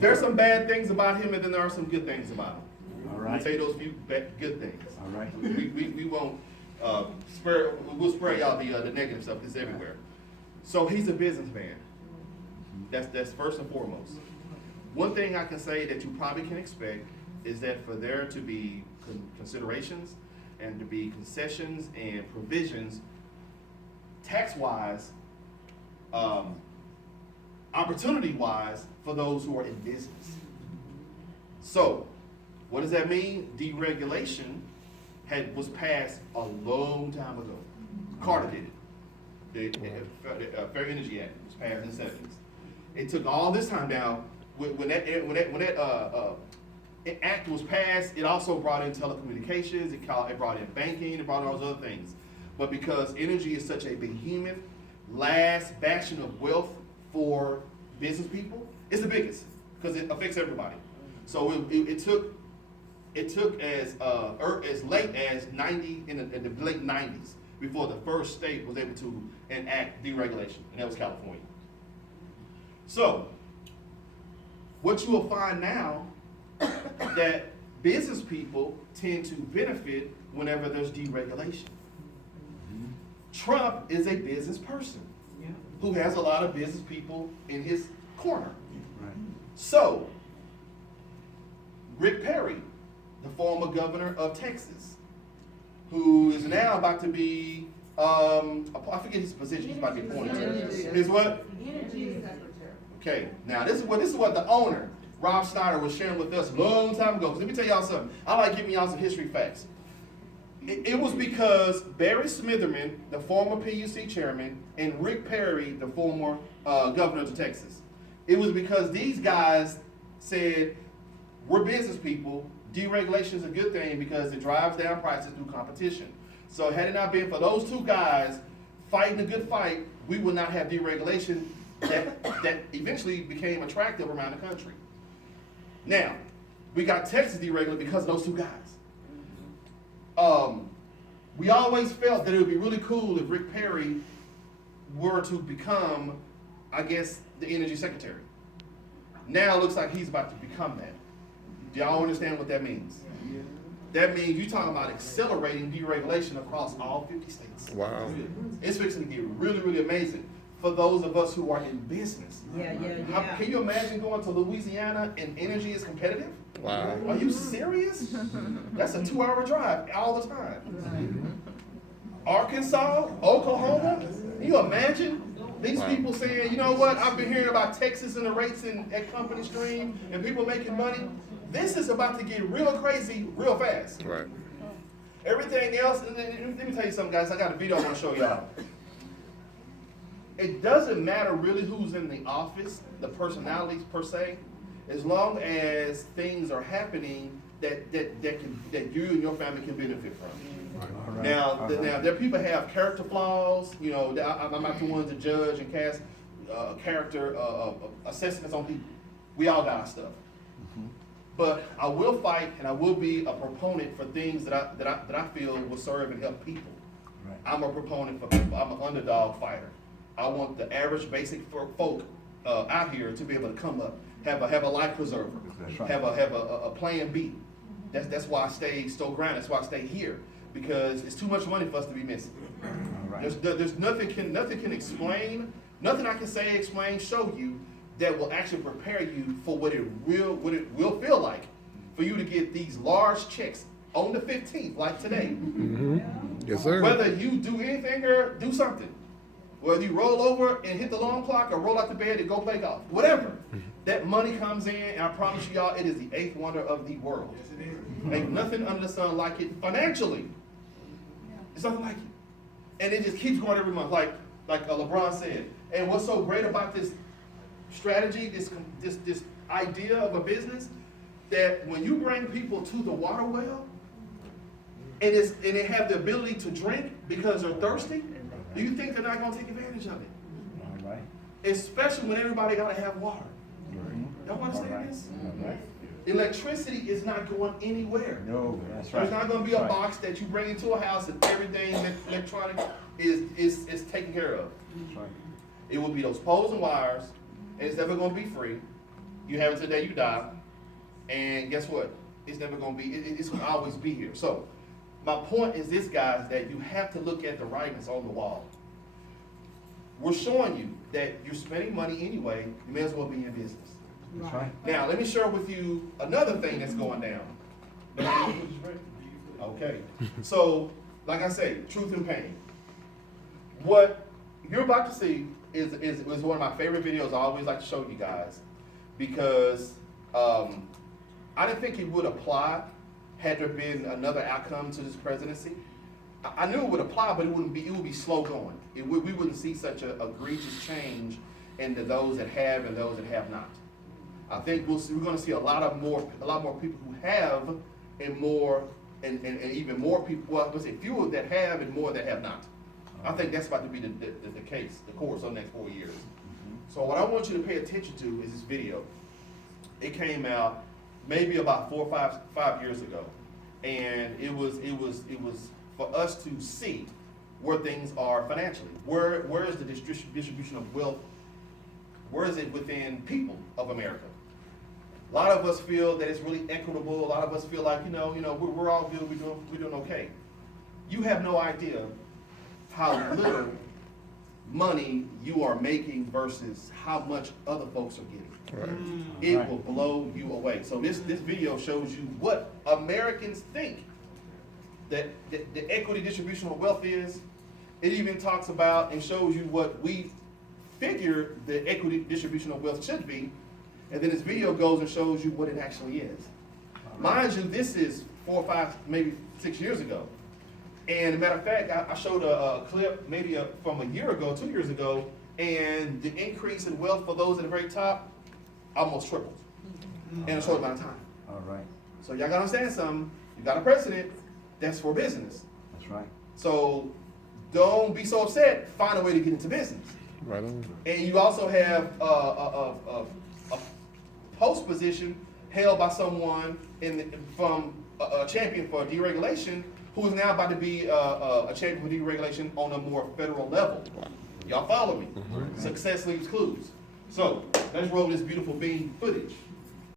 There's some bad things about him, and then there are some good things about him. All right. I'll tell you those few good things. All right. We won't we'll spare y'all the negative stuff. It's everywhere. So he's a businessman. That's first and foremost. One thing I can say that you probably can expect is that for there to be considerations and to be concessions and provisions, tax-wise, opportunity-wise, for those who are in business. So, what does that mean? Deregulation was passed a long time ago. Carter did it. The Fair Energy Act was passed in the 70s. It took all this time down. When that act was passed, it also brought in telecommunications, it brought in banking, it brought in all those other things. But because energy is such a behemoth, last bastion of wealth for business people, it's the biggest because it affects everybody. So it took as late as in the late 90s before the first state was able to enact deregulation, and that was California. So what you will find now that business people tend to benefit whenever there's deregulation. Trump is a business person who has a lot of business people in his corner. Right. So, Rick Perry, the former governor of Texas, who is now about to be, I forget his position, he's about to be appointed to. His what? Energy secretary. Okay, now this is what the owner, Rob Schneider, was sharing with us a long time ago. 'Cause let me tell y'all something. I like giving y'all some history facts. It was because Barry Smitherman, the former PUC chairman, and Rick Perry, the former governor of Texas. It was because these guys said, we're business people, deregulation is a good thing because it drives down prices through competition. So had it not been for those two guys fighting a good fight, we would not have deregulation that eventually became attractive around the country. Now, we got Texas deregulated because of those two guys. We always felt that it would be really cool if Rick Perry were to become, I guess, the energy secretary. Now it looks like he's about to become that. Do y'all understand what that means? That means you're talking about accelerating deregulation across all 50 states. Wow. It's fixing to get really, really amazing for those of us who are in business. Can you imagine going to Louisiana and energy is competitive? Wow. Are you serious? That's a 2-hour drive all the time. Arkansas, Oklahoma, you imagine these people saying, you know what, I've been hearing about Texas and the rates at company stream and people making money. This is about to get real crazy real fast. Right. Everything else, and let me tell you something, guys. I got a video I want to show y'all. It doesn't matter really who's in the office, the personalities per se, as long as things are happening that you and your family can benefit from. Right. Now, there people have character flaws. You know, I'm not the one to judge and cast character assessments on people. We all got our stuff. But I will fight and I will be a proponent for things that I feel will serve and help people. Right. I'm a proponent for people. I'm an underdog fighter. I want the average basic folk out here to be able to come up, have a life preserver, That's right. have a plan B. That's why I stay so grounded. That's why I stay here, because it's too much money for us to be missing. All right. There's nothing can explain, nothing I can say, explain, show you that will actually prepare you for what it will feel like for you to get these large checks on the 15th, like today. Yes, sir. Whether you do anything or do something, whether you roll over and hit the alarm clock or roll out the bed and go play golf, whatever, that money comes in, and I promise you y'all, it is the 8th wonder of the world. Ain't nothing under the sun like it financially. It's nothing like it. And it just keeps going every month, like LeBron said. And what's so great about this strategy, this idea of a business, that when you bring people to the water well, and they have the ability to drink because they're thirsty, do you think they're not going to take advantage of it? All right. Especially when everybody got to have water. Right. Y'all understand All right. this? All right. Electricity is not going anywhere. No, that's right. There's not going to be a That's right. box that you bring into a house and everything electronic is taken care of. That's right. It will be those poles and wires, and it's never going to be free. You have it today, you die. And guess what? It's never gonna be, it's gonna always be here. So my point is this, guys, that you have to look at the writings on the wall. We're showing you that you're spending money anyway, you may as well be in business. That's right. Now, let me share with you another thing that's going down. Okay, so, like I say, truth and pain. What you're about to see is one of my favorite videos I always like to show you guys, because I didn't think it would apply had there been another outcome to this presidency. I knew it would apply, but it would be slow going. We wouldn't see such an egregious change into those that have and those that have not. I think we're going to see a lot more people who have, and even more people. Well, let's say fewer that have and more that have not. I think that's about to be the case, the course of the next 4 years. So what I want you to pay attention to is this video. It came out maybe about 4 or 5 years ago, and it was for us to see where things are financially. Where is the distribution of wealth? Where is it within people of America? A lot of us feel that it's really equitable. A lot of us feel like, we're all good, we're doing okay. You have no idea how little money you are making versus how much other folks are getting. Right. It will blow you away. So this video shows you what Americans think that the equity distribution of wealth is. It even talks about and shows you what we figure the equity distribution of wealth should be. And then this video goes and shows you what it actually is. Mind you, this is 4, 5, maybe 6 years ago. And as a matter of fact, I showed a clip maybe from a year ago, 2 years ago, and the increase in wealth for those at the very top almost tripled in a short amount of time. All right. So y'all gotta understand something. You got a president that's for business. That's right. So don't be so upset. Find a way to get into business. Right on. And you also have a post position held by someone from a champion for deregulation, who is now about to be a champion for deregulation on a more federal level. Y'all follow me? Success leaves clues. So let's roll this beautiful bean footage.